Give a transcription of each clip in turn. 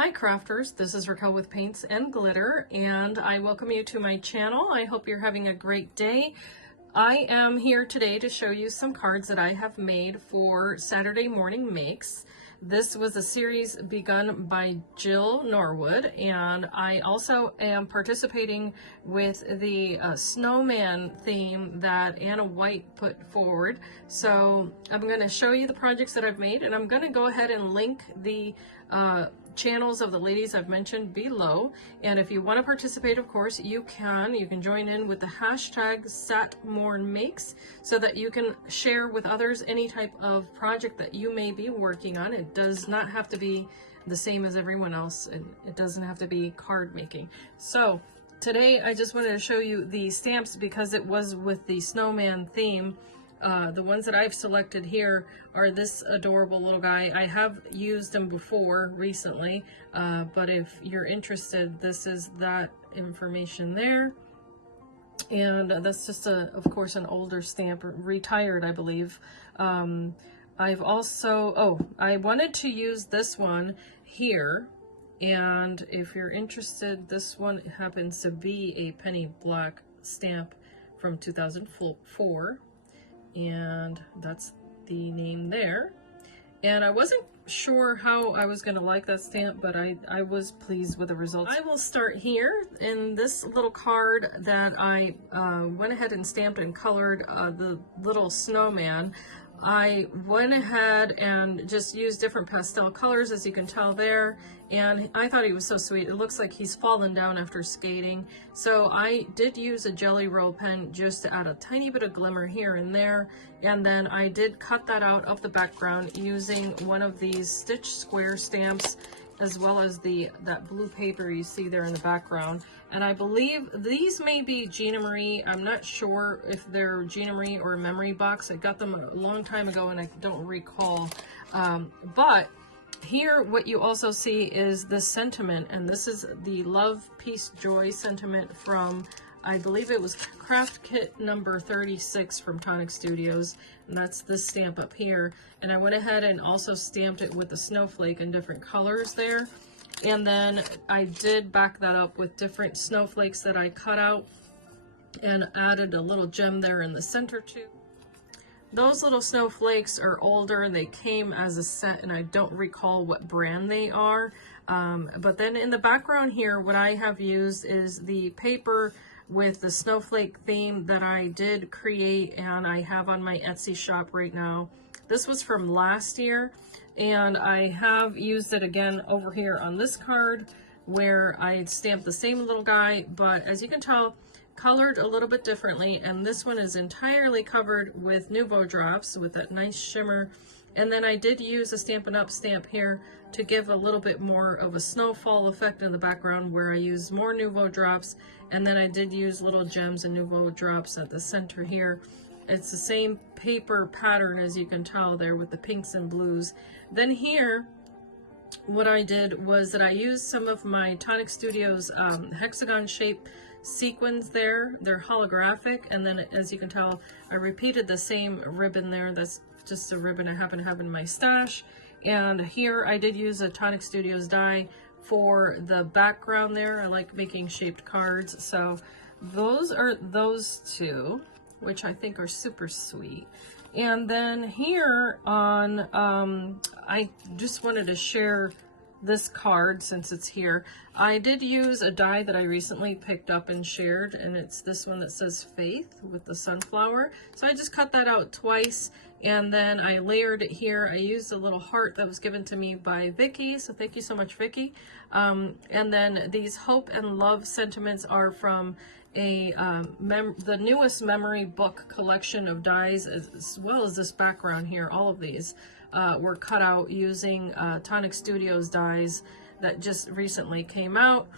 Hi crafters, this is Raquel with Paints and Glitter, and I welcome you to my channel. I hope you're having a great day. I am here today to show you some cards that I have made for Saturday Morning Makes. This was a series begun by Jill Norwood, and I also am participating with the snowman theme that Anna White put forward. So I'm going to show you the projects that I've made, and I'm going to go ahead and link the channels of the ladies I've mentioned below. And if you want to participate, of course, you can join in with the hashtag SatMornMakes so that you can share with others any type of project that you may be working on. It does not have to be the same as everyone else, and it doesn't have to be card making. So today I just wanted to show you the stamps because it was with the snowman theme. The ones that I've selected here are this adorable little guy. I have used him before recently, but if you're interested, this is that information there. And that's just of course, an older stamp, retired, I believe. I've also, I wanted to use this one here. And if you're interested, this one happens to be a penny black stamp from 2004. And that's the name there. And I wasn't sure how I was going to like that stamp, but I was pleased with the results. I will start here in this little card that I went ahead and stamped and colored the little snowman. I went ahead and just used different pastel colors, as you can tell there, and I thought he was so sweet. It looks like he's fallen down after skating. So I did use a Jelly Roll pen just to add a tiny bit of glimmer here and there, and then I did cut that out of the background using one of these Stitch Square stamps, as well as that blue paper you see there in the background. And I believe these may be Gina Marie. I'm not sure if they're Gina Marie or Memory Box. I got them a long time ago and I don't recall. But here what you also see is the sentiment, and this is the Love, Peace, Joy sentiment from, I believe it was Craft Kit number 36 from Tonic Studios, and that's this stamp up here. And I went ahead and also stamped it with the snowflake in different colors there. And then I did back that up with different snowflakes that I cut out and added a little gem there in the center too. Those little snowflakes are older. They came as a set, and I don't recall what brand they are. But then in the background here, what I have used is the paper with the snowflake theme that I did create, and I have on my Etsy shop right now. This was from last year, and I have used it again over here on this card where I stamped the same little guy, but as you can tell, colored a little bit differently. And this one is entirely covered with Nouveau drops with that nice shimmer. And then I did use a Stampin' Up! Stamp here to give a little bit more of a snowfall effect in the background where I used more Nouveau drops. And then I did use little gems and Nouveau drops at the center here. It's the same paper pattern, as you can tell there, with the pinks and blues. Then here, what I did was that I used some of my Tonic Studios hexagon shape sequins there. They're holographic, and then as you can tell, I repeated the same ribbon there. That's just a ribbon I happen to have in my stash. And here I did use a Tonic Studios die for the background there. I like making shaped cards, so those are those two, which I think are super sweet. And then here on, I just wanted to share this card since it's here. I did use a die that I recently picked up and shared, and it's this one that says Faith with the sunflower. So I just cut that out twice, and then I layered it here. I used a little heart that was given to me by Vicky, so thank you so much, Vicky. And then these Hope and Love sentiments are from the newest memory book collection of dies, as well as this background here. All of these were cut out using Tonic Studios dies that just recently came out.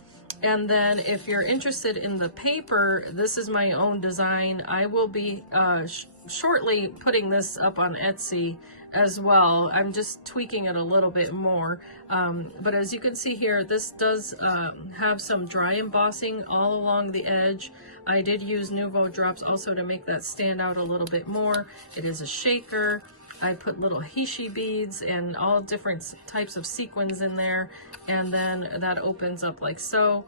And then if you're interested in the paper, this is my own design. I will be shortly putting this up on Etsy as well. I'm just tweaking it a little bit more. But as you can see here, this does have some dry embossing all along the edge. I did use Nouveau drops also to make that stand out a little bit more. It is a shaker. I put little heishi beads and all different types of sequins in there, and then that opens up like so,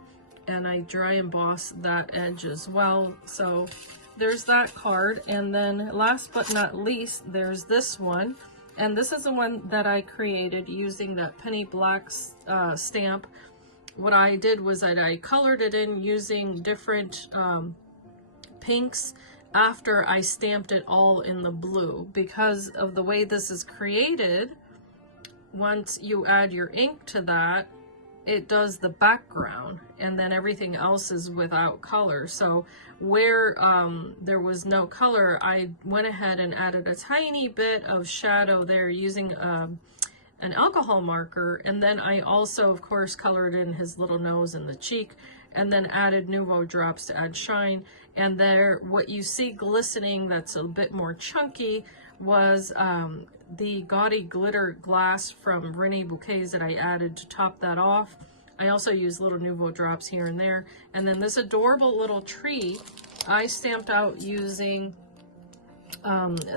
and I dry emboss that edge as well. So there's that card. And then last but not least, there's this one, and this is the one that I created using that penny black stamp. What I did was that I colored it in using different pinks after I stamped it all in the blue. Because of the way this is created, once you add your ink to that, it does the background, and then everything else is without color. So where there was no color, I went ahead and added a tiny bit of shadow there using an alcohol marker, and then I also of course colored in his little nose and the cheek, and then added Nuvo drops to add shine. And there, what you see glistening that's a bit more chunky was the gaudy glitter glass from Renee Bouquets that I added to top that off. I also used little Nuvo drops here and there. And then this adorable little tree I stamped out using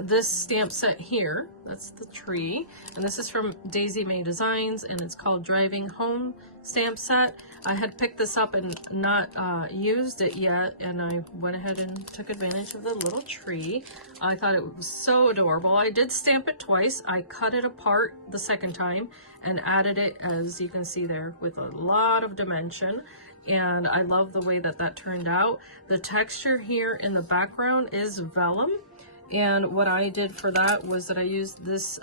this stamp set here. That's the tree, and this is from Daisy May Designs, and it's called Driving Home stamp set. I had picked this up and not used it yet, and I went ahead and took advantage of the little tree. I thought it was so adorable. I did stamp it twice. I cut it apart the second time and added it, as you can see there, with a lot of dimension. And I love the way that that turned out. The texture here in the background is vellum. And what I did for that was that I used this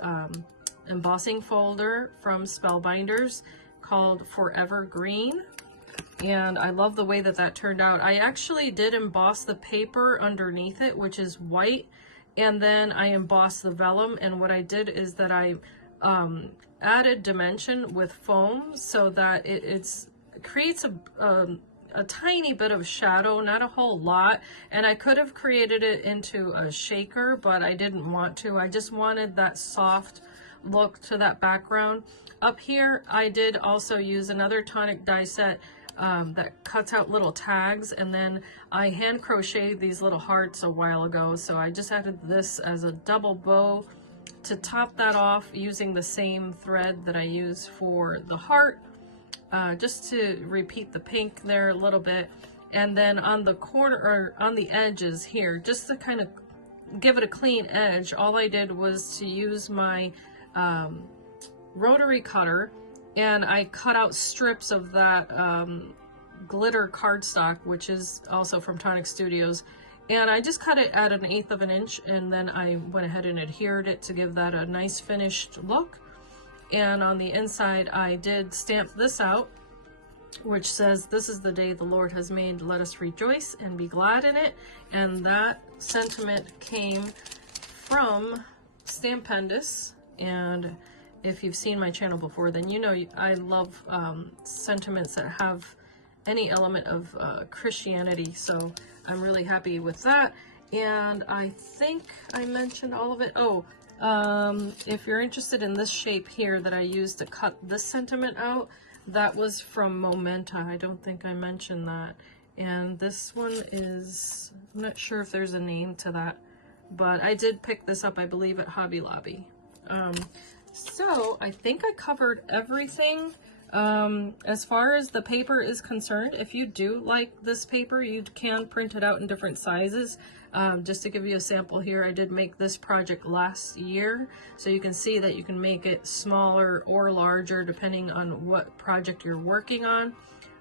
embossing folder from Spellbinders called Forever Green. And I love the way that that turned out. I actually did emboss the paper underneath it, which is white, and then I embossed the vellum. And what I did is that I added dimension with foam so that it creates a tiny bit of shadow, not a whole lot. And I could have created it into a shaker, but I didn't want to. I just wanted that soft look to that background. Up here, I did also use another tonic die set that cuts out little tags, and then I hand crocheted these little hearts a while ago. So I just added this as a double bow to top that off using the same thread that I use for the heart. Just to repeat the pink there a little bit. And then on the corner, or on the edges here, just to kind of give it a clean edge, all I did was to use my rotary cutter, and I cut out strips of that glitter cardstock, which is also from Tonic Studios, and I just cut it at 1/8 of an inch, and then I went ahead and adhered it to give that a nice finished look. And on the inside, I did stamp this out, which says, "This is the day the Lord has made, let us rejoice and be glad in it." And that sentiment came from Stampendous. And if you've seen my channel before, then you know I love sentiments that have any element of Christianity. So I'm really happy with that. And I think I mentioned all of it. Oh, if you're interested in this shape here that I used to cut this sentiment out, that was from Momenta. I don't think I mentioned that. And this one is, I'm not sure if there's a name to that, but I did pick this up, I believe, at Hobby Lobby. So I think I covered everything. As far as the paper is concerned, if you do like this paper, you can print it out in different sizes. Just to give you a sample here, I did make this project last year, so you can see that you can make it smaller or larger depending on what project you're working on.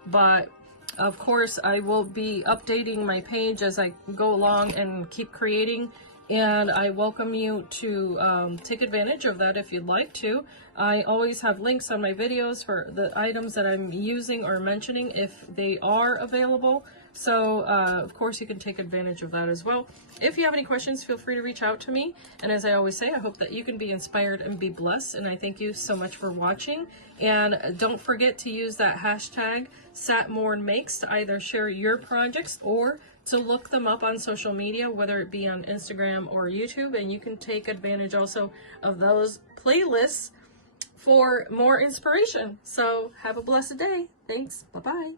But of course, I will be updating my page as I go along and keep creating, and I welcome you to take advantage of that if you'd like to. I always have links on my videos for the items that I'm using or mentioning if they are available. So, of course, you can take advantage of that as well. If you have any questions, feel free to reach out to me. And as I always say, I hope that you can be inspired and be blessed. And I thank you so much for watching. And don't forget to use that hashtag SatMoreMakes to either share your projects or to look them up on social media, whether it be on Instagram or YouTube. And you can take advantage also of those playlists for more inspiration. So have a blessed day. Thanks. Bye-bye.